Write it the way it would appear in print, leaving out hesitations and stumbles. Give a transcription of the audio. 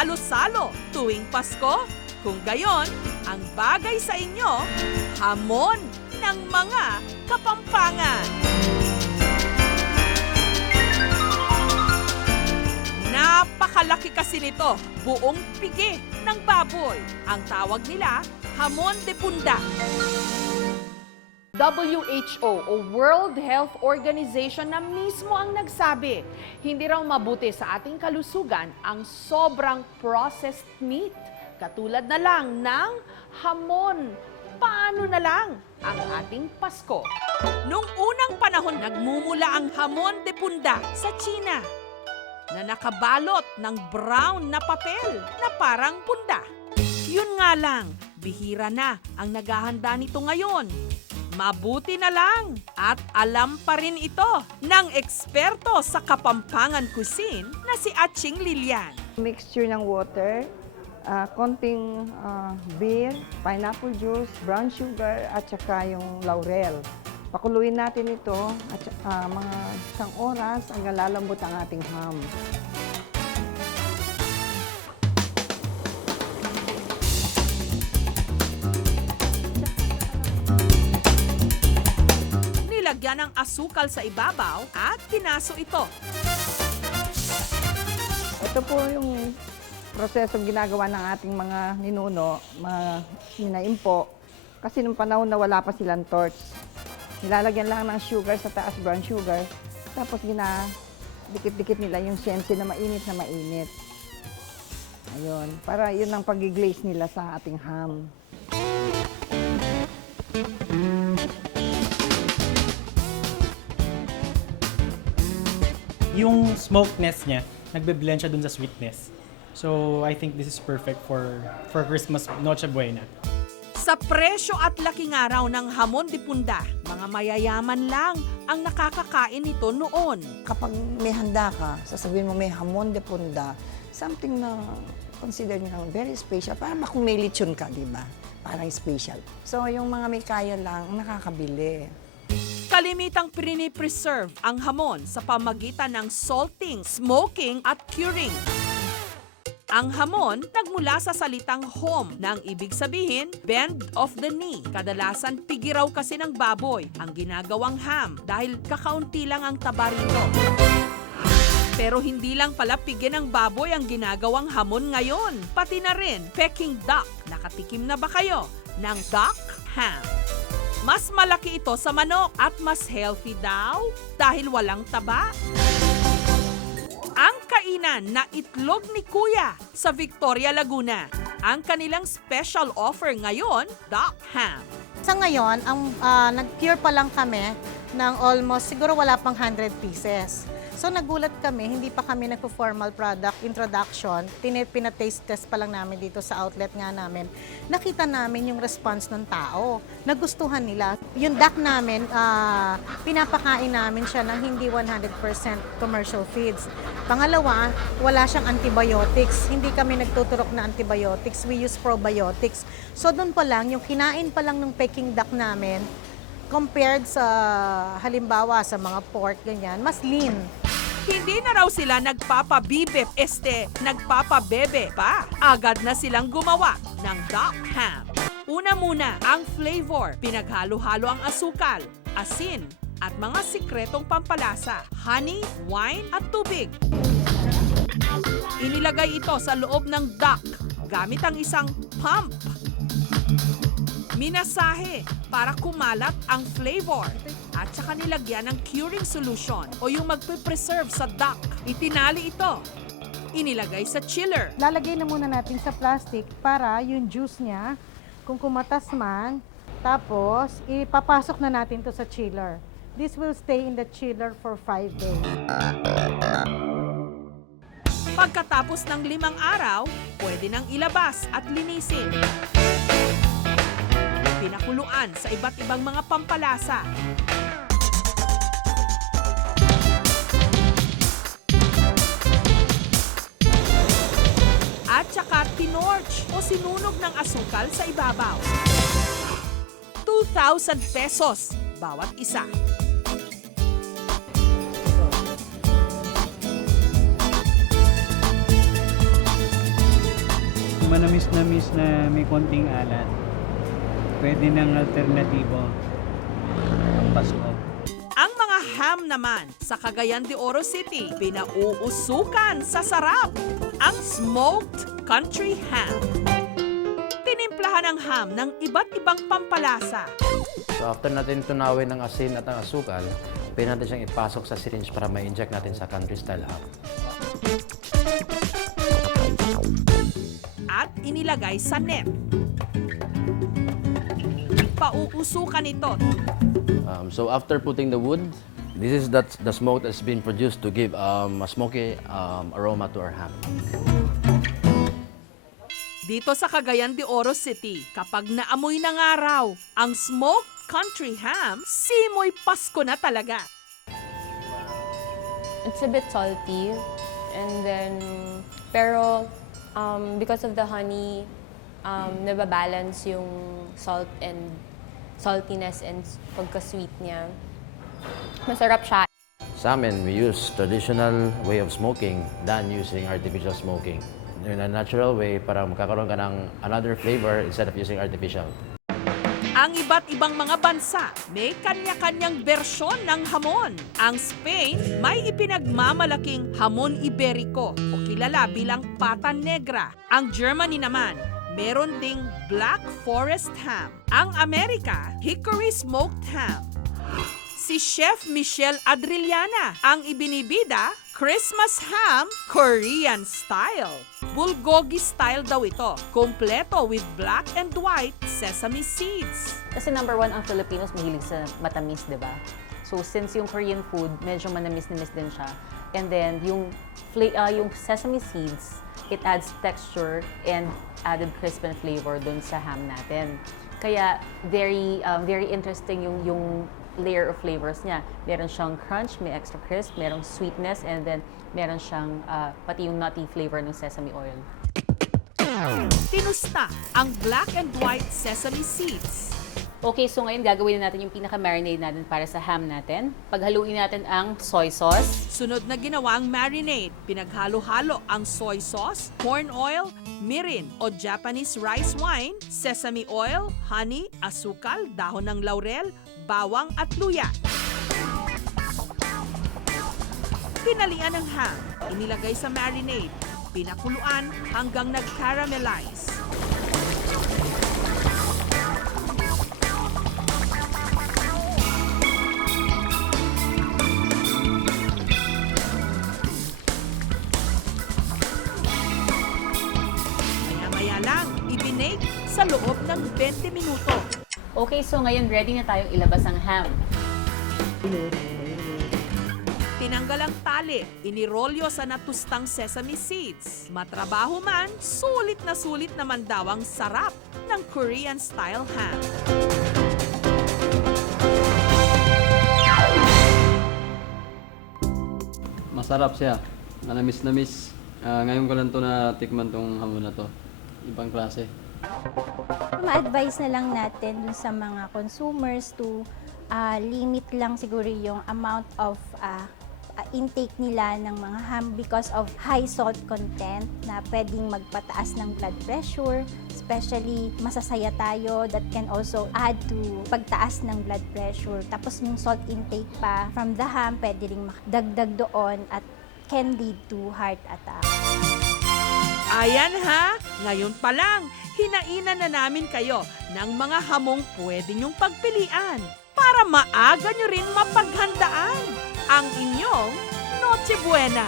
salo-salo tuwing Pasko? Kung gayon, ang bagay sa inyo, hamon ng mga Kapampangan. Napakalaki kasi nito, buong pigi ng baboy. Ang tawag nila, hamon de punda. WHO o World Health Organization na mismo ang nagsabi, hindi raw mabuti sa ating kalusugan ang sobrang processed meat. Katulad na lang ng hamon. Paano na lang ang ating Pasko? Noong unang panahon, nagmumula ang hamon de punda sa China na nakabalot ng brown na papel na parang punda. Yun nga lang, bihira na ang naghahanda nito ngayon. Mabuti na lang at alam pa rin ito ng eksperto sa Kapampangan Cuisine na si Atching Lilian. Mixture ng water, konting beer, pineapple juice, brown sugar at saka yung laurel. Pakuluin natin ito at mga 1 oras hanggang lalambot ang ating ham. Nilagyan ng asukal sa ibabaw at pinaso ito. Ito po yung prosesong ginagawa ng ating mga ninuno, mga ninaimpo. Kasi nung panahon na wala pa silang torch, nilalagyan lang ng sugar sa taas, brown sugar. Tapos dikit-dikit nila yung siyempre na mainit na mainit. Ayun, para yun ang pag-glaze nila sa ating ham. Yung smokeness niya, nagbe-blend siya dun sa sweetness. So, I think this is perfect for Christmas Noche Buena. Sa presyo at laking araw ng hamon de punda, mga mayayaman lang ang nakakakain nito noon. Kapag may handa ka, sasabihin mo may hamon de punda, something na consider nyo very special. Parang kung may lechon ka, di ba? Parang special. So, yung mga may kaya lang, nakakabili. Kalimitang prini-preserve ang hamon sa pamagitan ng salting, smoking at curing. Ang hamon nagmula sa salitang hom na ang ibig sabihin, bend of the knee. Kadalasan pigiraw kasi ng baboy ang ginagawang ham dahil kakaunti lang ang taba rito. Pero hindi lang pala pigi ng baboy ang ginagawang hamon ngayon. Pati na rin Peking duck. Nakatikim na ba kayo ng duck ham? Mas malaki ito sa manok at mas healthy daw dahil walang taba. Ang kainan na itlog ni Kuya sa Victoria, Laguna. Ang kanilang special offer ngayon, duck ham. Sa ngayon, nag-cure pa lang kami ng almost, siguro wala pang 100 pieces. So nagulat kami, hindi pa kami nagpo-formal product introduction, pinataste test pa lang namin dito sa outlet nga namin. Nakita namin yung response ng tao, nagustuhan nila. Yung duck namin, pinapakain namin siya ng hindi 100% commercial feeds. Pangalawa, wala siyang antibiotics. Hindi kami nagtuturok na antibiotics, we use probiotics. So doon pa lang, yung kinain pa lang ng Peking duck namin, compared sa halimbawa sa mga pork, ganyan, mas lean. Hindi na raw sila nagpapabibip, nagpapabebe pa. Agad na silang gumawa ng duck ham. Una muna, ang flavor. Pinaghalo-halo ang asukal, asin, at mga sikretong pampalasa, honey, wine, at tubig. Inilagay ito sa loob ng duck gamit ang isang pump. Minasahe para kumalat ang flavor at saka nilagyan ng curing solution o yung magpe-preserve sa duck. Itinali ito. Inilagay sa chiller. Lalagay na muna natin sa plastic para yung juice niya, kung kumatas man, tapos ipapasok na natin to sa chiller. This will stay in the chiller for 5 days. Pagkatapos ng 5 araw, pwede nang ilabas at linisin. Pinakuluan sa iba't ibang mga pampalasa. At saka tinorch o sinunog ng asukal sa ibabaw. 2,000 pesos bawat isa. manamis-namis na may konting alat. Pwede ng alternatibo ang Pasko. Ang mga ham naman sa Cagayan de Oro City, pinauusukan sa sarap. Ang smoked country ham. Tinimplahan ang ham ng iba't ibang pampalasa. So after natin tunawin ng asin at ang asukal, pwede natin siyang ipasok sa syringe para ma-inject natin sa country style ham. At inilagay sa net. Pauusukan ito. So after putting the wood, this is the smoke that's been produced to give a smoky aroma to our ham. Dito sa Cagayan de Oro City, kapag naamoy ng araw ang smoked country ham, simoy Pasko na talaga. It's a bit salty, and then pero because of the honey, nababalance yung salt and saltiness and pagka-sweet niya. Masarap siya. Sa amin, we use traditional way of smoking than using artificial smoking. In a natural way, para magkakaroon ka ng another flavor instead of using artificial. Ang iba't ibang mga bansa may kanya-kanyang bersyon ng hamon. Ang Spain may ipinagmamalaking hamon Iberico o kilala bilang pata negra. Ang Germany naman, meron ding Black Forest ham. Ang Amerika, hickory smoked ham. Si Chef Michelle Adriliana ang ibinibida, Christmas ham, Korean style. Bulgogi style daw ito, kompleto with black and white sesame seeds. Kasi number one, ang Filipinos mahilig sa matamis, di ba? So since yung Korean food, medyo manamis-namis din siya. And then yung sesame seeds, it adds texture and added crisp and flavor dun sa ham natin. Kaya very interesting yung layer of flavors niya. Meron siyang crunch, may extra crisp, merong sweetness, and then meron siyang pati yung nutty flavor ng sesame oil. Tinusta ang black and white sesame seeds. Okay, so ngayon gagawin na natin yung pinaka-marinade natin para sa ham natin. Paghaluin natin ang soy sauce. Sunod na ginawa ang marinade, pinaghalo-halo ang soy sauce, corn oil, mirin o Japanese rice wine, sesame oil, honey, asukal, dahon ng laurel, bawang at luya. Tinalian ang ham, inilagay sa marinade, pinakuluan hanggang nag-caramelize. Maya-maya lang, ibinake sa loob ng 20 minuto. Okay, so ngayon ready na tayong ilabas ang ham. Tinanggal ang tali, inirolyo sa natustang sesame seeds. Matrabaho man, sulit naman daw ang sarap ng Korean-style ham. Masarap siya. Manamis-namis. Ngayon ko lang to natikman tong hamon na to. Ibang klase. Ma-advise na lang natin dun sa mga consumers to limit lang siguro yung amount of intake nila ng mga ham because of high salt content na pwedeng magpataas ng blood pressure, especially masasaya tayo, that can also add to pagtaas ng blood pressure. Tapos yung salt intake pa from the ham, pwede ring makadagdag doon at can lead to heart attack. Ayan ha, ngayon pa lang, hinainan na namin kayo ng mga hamong pwede niyong pagpilian para maaga niyo rin mapaghandaan ang inyong Noche Buena.